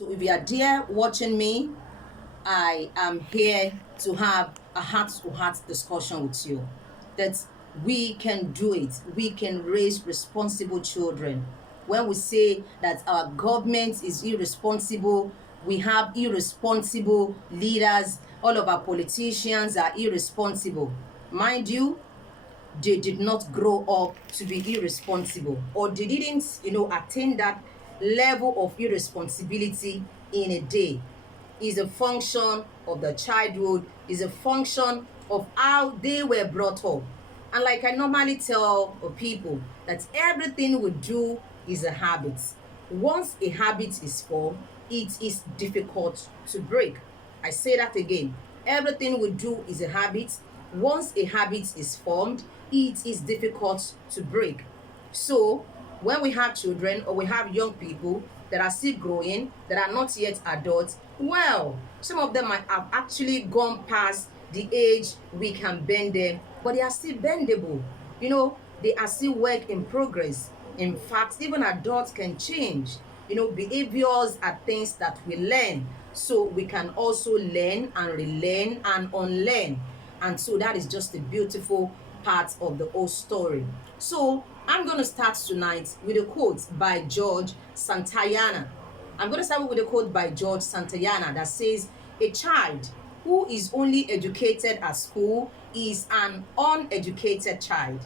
So if you are there watching me, I am here to have a heart-to-heart discussion with you that we can do it. We can raise responsible children. When we say that our government is irresponsible, we have irresponsible leaders. All of our politicians are irresponsible. Mind you, they did not grow up to be irresponsible, or they didn't, attain that level of irresponsibility in a day. Is a function of the childhood, is a function of how they were brought up. And like I normally tell people, that everything we do is a habit. Once a habit is formed, it is difficult to break. I say that again. Everything we do is a habit. Once a habit is formed, it is difficult to break. So when we have children or we have young people that are still growing, that are not yet adults, well, some of them might have actually gone past the age we can bend them, but they are still bendable. They are still work in progress. In fact, even adults can change. Behaviors are things that we learn. So we can also learn and relearn and unlearn. And so that is just the beautiful part of the whole story. So I'm going to start tonight with a quote by George Santayana. I'm going to start with a quote by George Santayana that says, "A child who is only educated at school is an uneducated child."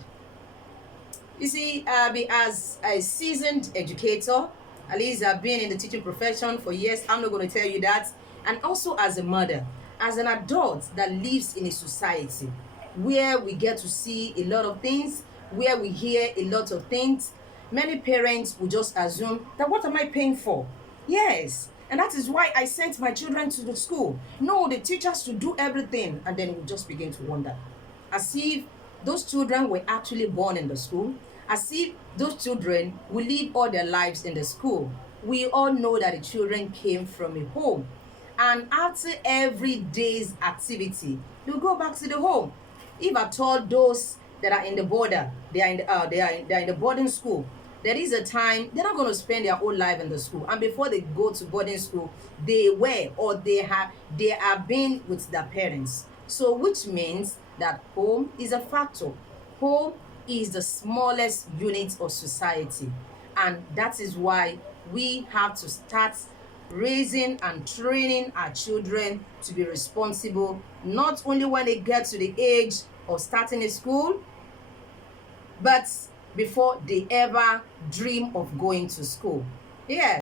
You see, as a seasoned educator, at least I've been in the teaching profession for years, I'm not going to tell you that. And also as a mother, as an adult that lives in a society where we get to see a lot of things, where we hear a lot of things, many parents will just assume that, what am I paying for? Yes. And that is why I sent my children to the school. No, the teachers to do everything. And then we just begin to wonder, as if those children were actually born in the school, as if those children will live all their lives in the school. We all know that the children came from a home. And after every day's activity, they'll go back to the home. If at all those that are in the border, they are in the boarding school, there is a time they're not going to spend their whole life in the school. And before they go to boarding school, they have been with their parents. So which means that home is a factor. Home is the smallest unit of society. And that is why we have to start raising and training our children to be responsible, not only when they get to the age of starting a school, but before they ever dream of going to school. Yeah.